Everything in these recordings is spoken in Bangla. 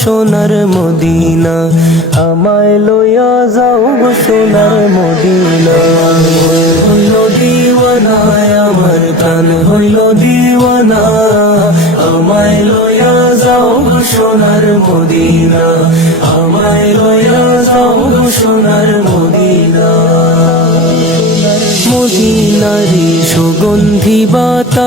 সোনার মদিনা, আমায় লইয়া যাও গো সোনার মদিনা। হইল দিওয়ানা আমার প্রাণ হইল দিওয়ানা, আমায় লইয়া যাও গো সোনার মদিনা, আমায় লইয়া যাও গো সোনার মদিনা। মদিনারি সুগন্ধি বাতাস,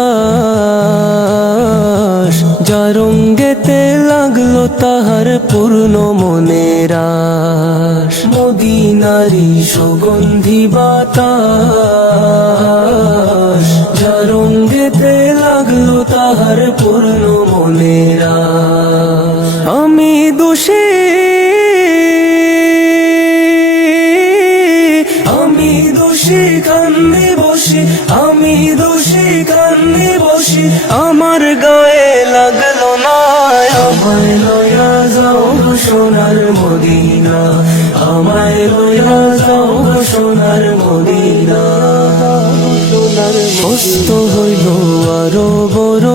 যার রঙ্গেতে লাগলো তাহার পূর্ণ মনের আশ। মদিনারি সুগন্ধি বাতাস, যার রঙ্গেতে লাগলো তাহার পূর্ণ মনের আশ। আমি দোষী কান্দি বসি, আমি দোষী কান্দি বসি, আমার গায়ে লাগলো না। আমায় লইয়া যাও গো সোনার মদিনা, আমায় লইয়া যাও গো সোনার মদিনা। মস্ত হইল আরো বড়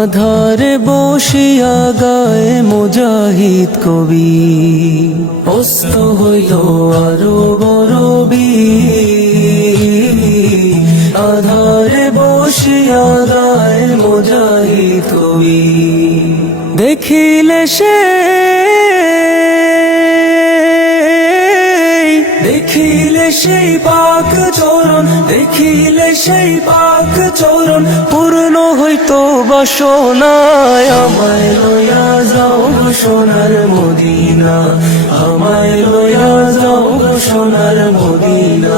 আধারে বসিয়া গায়ে মুজাহিদ কবি। অস্ত হইল আরো বড় আধারে বসিয়া গায়ে মুজাহিদ কবি। দেখিলে সে দেখিলে সেই পাক চরণ, দেখিলে সেই পাক চরণ পূর্ণ হইতো বাসনায়। আমায় লইয়া যাও গো সোনার মদিনা, আমায় লইয়া যাও গো সোনার মদিনা।